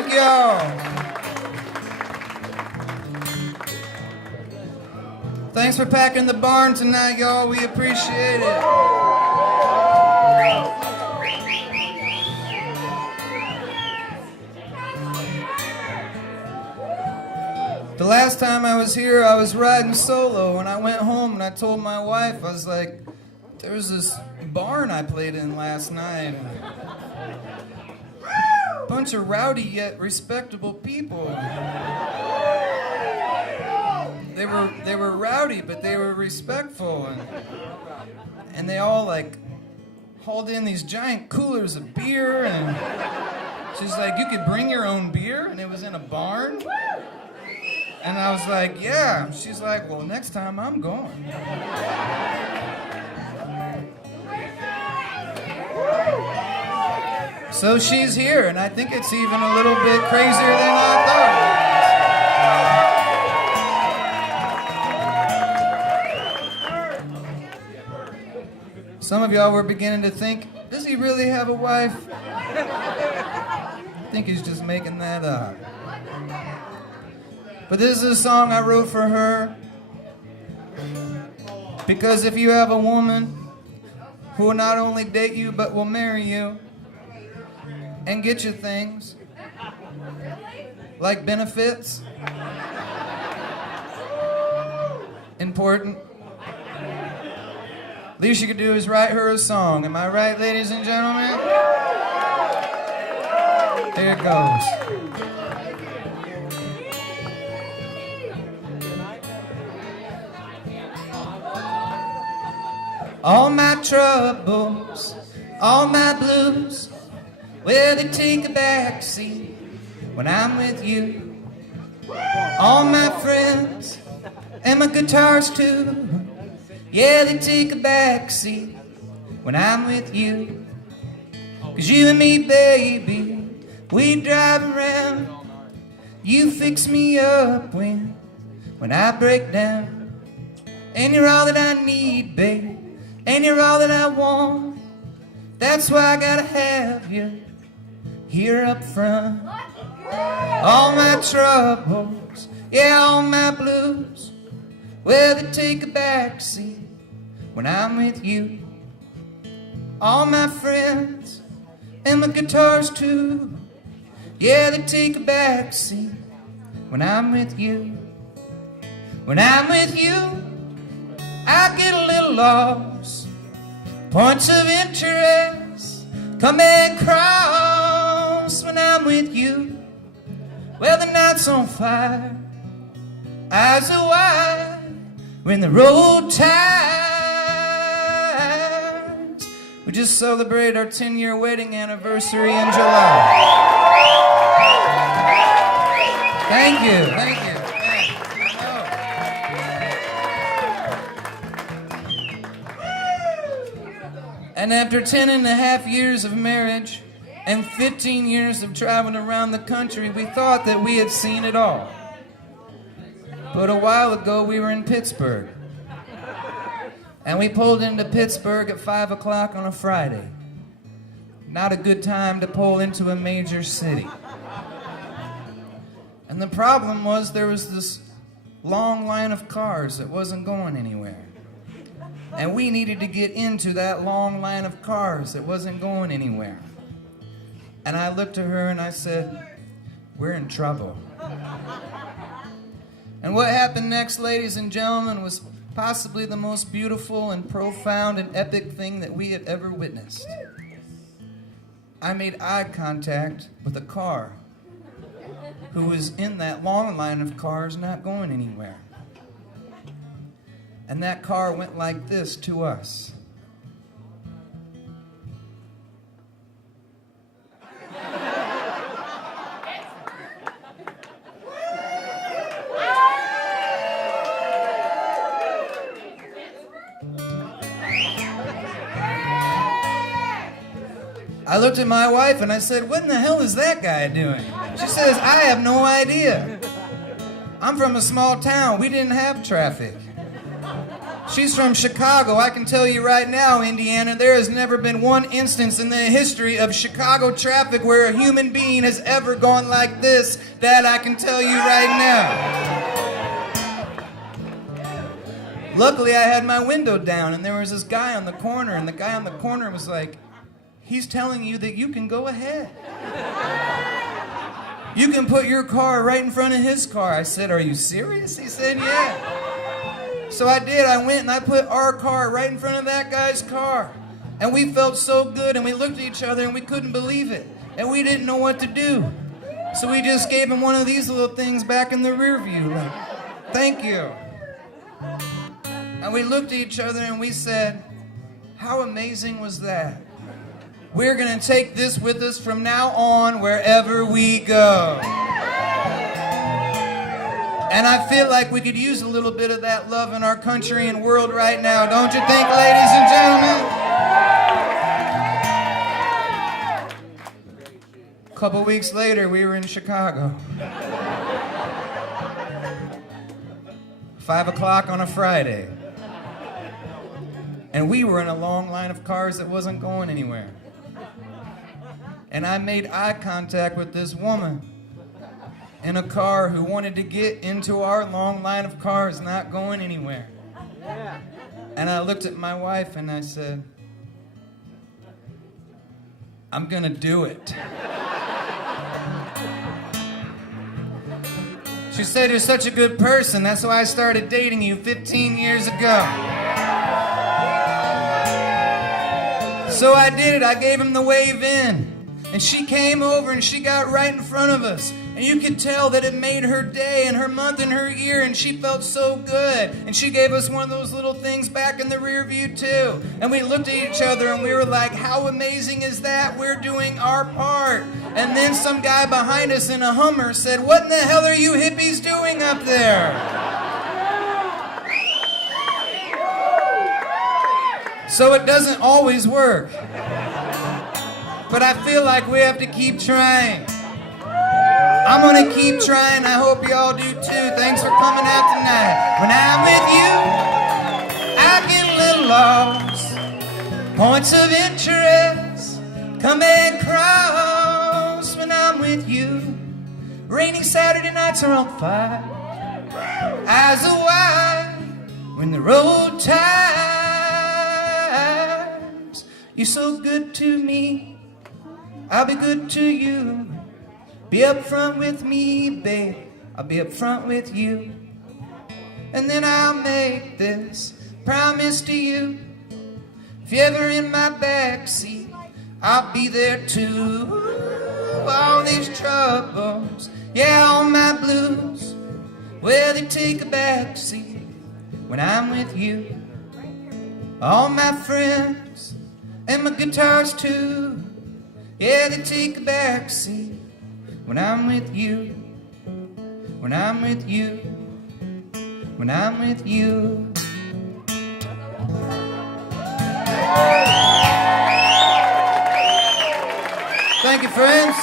Thank y'all. Thanks for packing the barn tonight, y'all. We appreciate it. The last time I was here, I was riding solo, and I went home and I told my wife, I was like, there was this barn I played in last night. A bunch of rowdy yet respectable people. They were rowdy, but they were respectful, and they all like hauled in these giant coolers of beer, and she's like, you could bring your own beer, and it was in a barn. And I was like, yeah. She's like, well, next time I'm going. So she's here, and I think it's even a little bit crazier than I thought. Some of y'all were beginning to think, does he really have a wife? I think he's just making that up. But this is a song I wrote for her. Because if you have a woman who will not only date you, but will marry you and get you things like benefits, important, least you could do is write her a song. Am I right, ladies and gentlemen? Here it goes. All my troubles, all my blues, well, they take a back seat when I'm with you. All my friends and my guitars too, yeah, they take a back seat when I'm with you. 'Cause you and me, baby, we drive around. You fix me up when I break down. And you're all that I need, babe, and you're all that I want. That's why I gotta have you here up front. All my troubles, yeah, all my blues, well, they take a back seat when I'm with you. All my friends and my guitars too, yeah, they take a back seat when I'm with you. When I'm with you, I get a little lost. Points of interest come and cross. When I'm with you, well, the night's on fire, eyes are wide when the road turns. We just celebrated our 10-year wedding anniversary in July. Thank you, thank you. And after 10.5 years of marriage and 15 years of traveling around the country, we thought that we had seen it all. But a while ago, we were in Pittsburgh. And we pulled into Pittsburgh at 5 o'clock on a Friday. Not a good time to pull into a major city. And the problem was there was this long line of cars that wasn't going anywhere. And we needed to get into that long line of cars that wasn't going anywhere. And I looked at her and I said, we're in trouble. And what happened next, ladies and gentlemen, was possibly the most beautiful and profound and epic thing that we had ever witnessed. I made eye contact with a car who was in that long line of cars not going anywhere. And that car went like this to us. I looked at my wife and I said, what in the hell is that guy doing? She says, I have no idea. I'm from a small town. We didn't have traffic. She's from Chicago. I can tell you right now, Indiana, there has never been one instance in the history of Chicago traffic where a human being has ever gone like this. That I can tell you right now. Luckily, I had my window down, and there was this guy on the corner, and the guy on the corner was like, he's telling you that you can go ahead. You can put your car right in front of his car. I said, are you serious? He said, yeah. So I did. I went and I put our car right in front of that guy's car. And we felt so good, and we looked at each other and we couldn't believe it. And we didn't know what to do. So we just gave him one of these little things back in the rear view. Like, thank you. And we looked at each other and we said, how amazing was that? We're going to take this with us from now on wherever we go. And I feel like we could use a little bit of that love in our country and world right now, don't you think, ladies and gentlemen? A couple weeks later, we were in Chicago. 5 o'clock on a Friday. And we were in a long line of cars that wasn't going anywhere. And I made eye contact with this woman in a car who wanted to get into our long line of cars not going anywhere. And I looked at my wife and I said, I'm gonna do it. She said, you're such a good person. That's why I started dating you 15 years ago. So I did it. I gave him the wave in. And she came over and she got right in front of us. And you could tell that it made her day and her month and her year, and she felt so good. And she gave us one of those little things back in the rear view too. And we looked at each other and we were like, how amazing is that? We're doing our part. And then some guy behind us in a Hummer said, what in the hell are you hippies doing up there? So it doesn't always work. But I feel like we have to keep trying. I'm gonna keep trying. I hope y'all do too. Thanks for coming out tonight. When I'm with you, I get a little lost. Points of interest come and cross. When I'm with you, rainy Saturday nights are on fire. Eyes are wide when the road times. You're so good to me, I'll be good to you. Be up front with me, babe. I'll be up front with you. And then I'll make this promise to you. If you're ever in my backseat, I'll be there too. All these troubles, yeah, all my blues, well, they take a backseat when I'm with you. All my friends and my guitars too, yeah, they take a backseat when I'm with you, when I'm with you, when I'm with you. Thank you, friends.